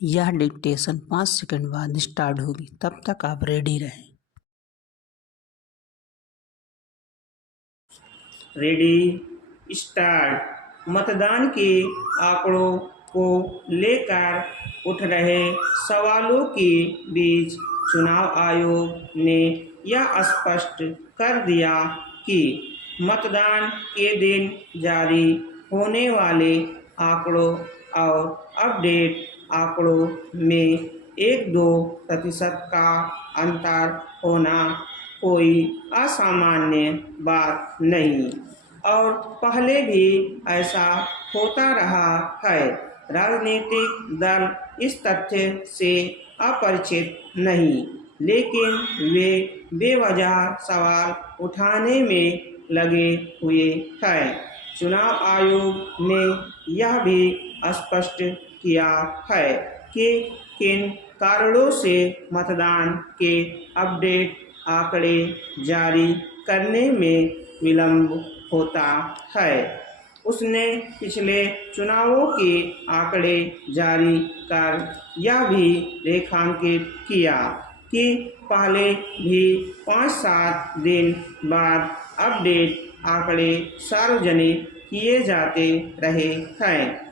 यह dictation 5 second बाद start होगी, तब तक आप रेडी रहें। Ready start. मतदान के आंकड़ों को लेकर उठ रहे सवालों के बीच चुनाव आयोग ने यह स्पष्ट कर दिया कि मतदान के दिन जारी होने वाले आंकड़ों और अपडेट आंकड़ों में 1-2% का अंतर होना कोई असामान्य बात नहीं और पहले भी ऐसा होता रहा है। राजनीतिक दल इस तथ्य से अपरिचित नहीं, लेकिन वे बेवजह सवाल उठाने में लगे हुए हैं। चुनाव आयोग ने यह भी स्पष्ट किया है कि किन कारणों से मतदान के अपडेट आंकड़े जारी करने में विलंब होता है। उसने पिछले चुनावों के आंकड़े जारी कर यह भी रेखांकित किया कि पहले भी 5-7 दिन बाद अपडेट आंकड़े सार्वजनिक किए जाते रहे हैं।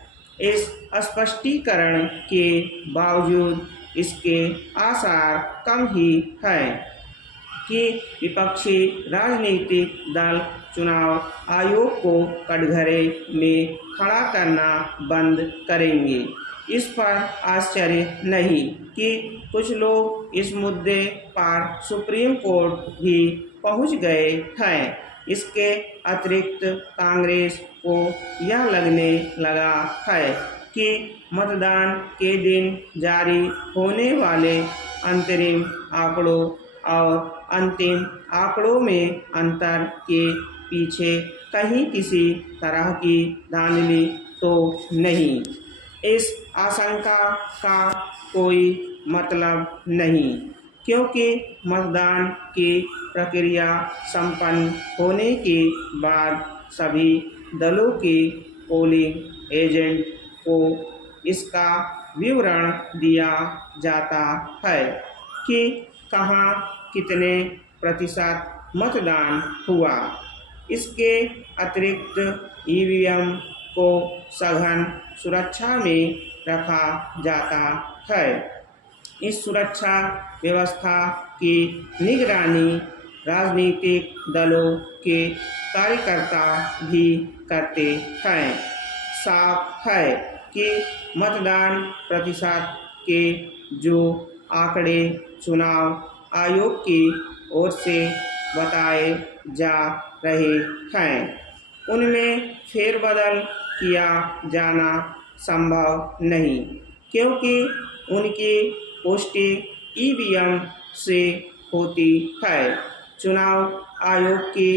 इस स्पष्टीकरण के बावजूद इसके आसार कम ही हैं कि विपक्षी राजनीतिक दल चुनाव आयोग को कटघरे में खड़ा करना बंद करेंगे। इस पर आश्चर्य नहीं कि कुछ लोग इस मुद्दे पर सुप्रीम कोर्ट भी पहुंच गए हैं। इसके अतिरिक्त कांग्रेस को यह लगने लगा है कि मतदान के दिन जारी होने वाले अंतरिम आंकड़ों और अंतिम आंकड़ों में अंतर के पीछे कहीं किसी तरह की धांधली तो नहीं। इस आशंका का कोई मतलब नहीं, क्योंकि मतदान की प्रक्रिया संपन्न होने के बाद सभी दलों के पोलिंग एजेंट को इसका विवरण दिया जाता है कि कहाँ कितने प्रतिशत मतदान हुआ। इसके अतिरिक्त ईवीएम को सघन सुरक्षा में रखा जाता है। इस सुरक्षा व्यवस्था की निगरानी राजनीतिक दलों के कार्यकर्ता भी करते हैं। साफ है कि मतदान प्रतिशत के जो आंकड़े चुनाव आयोग की ओर से बताए जा रहे हैं, उनमें फेरबदल किया जाना संभव नहीं, क्योंकि उनकी पुष्टि ईवीएम से होती है। चुनाव आयोग की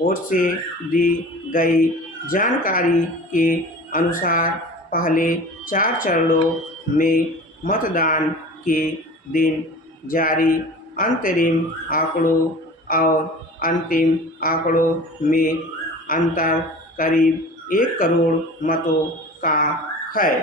ओर से दी गई जानकारी के अनुसार पहले 4 चरणों में मतदान के दिन जारी अंतरिम आंकड़ों और अंतिम आंकड़ों में अंतर करीब 1 करोड़ मतों का है।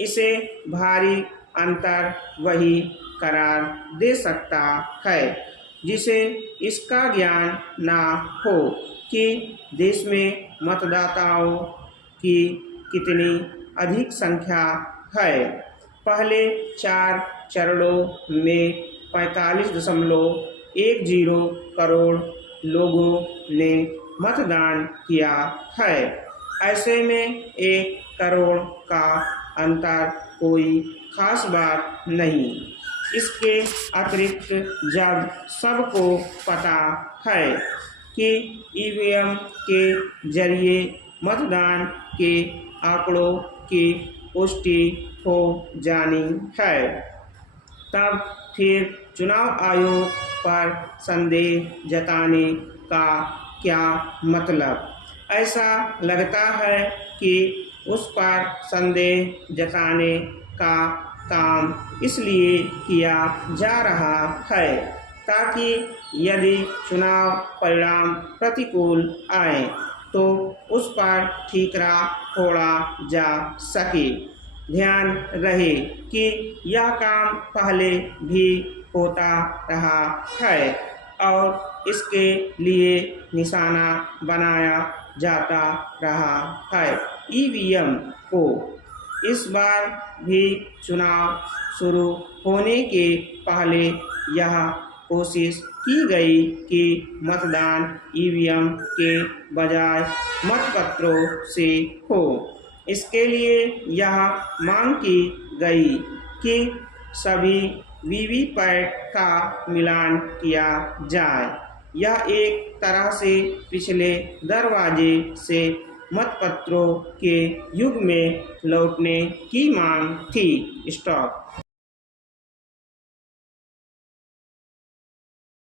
इसे भारी अंतर वही करार दे सकता है जिसे इसका ज्ञान ना हो कि देश में मतदाताओं की कितनी अधिक संख्या है। पहले 4 चरणों में 45.10 करोड़ लोगों ने मतदान किया है। ऐसे में 1 करोड़ का अंतर कोई खास बात नहीं। इसके अतिरिक्त जब सबको पता है कि ईवीएम के जरिए मतदान के आंकड़ों की पुष्टि हो जानी है, तब फिर चुनाव आयोग पर संदेह जताने का क्या मतलब। ऐसा लगता है कि उस पर संदेह जताने का काम इसलिए किया जा रहा है ताकि यदि चुनाव परिणाम प्रतिकूल आए तो उस पर ठीकरा फोड़ा जा सके। ध्यान रहे कि यह काम पहले भी होता रहा है और इसके लिए निशाना बनाया जाता रहा है। ईवीएम को इस बार भी चुनाव शुरू होने के पहले यह कोशिश की गई कि मतदान ईवीएम के बजाय मतपत्रों से हो। इसके लिए यह मांग की गई कि सभी वीवीपैट का मिलान किया जाए। यह एक तरह से पिछले दरवाजे से मतपत्रों के युग में लौटने की मांग थी। स्टॉप।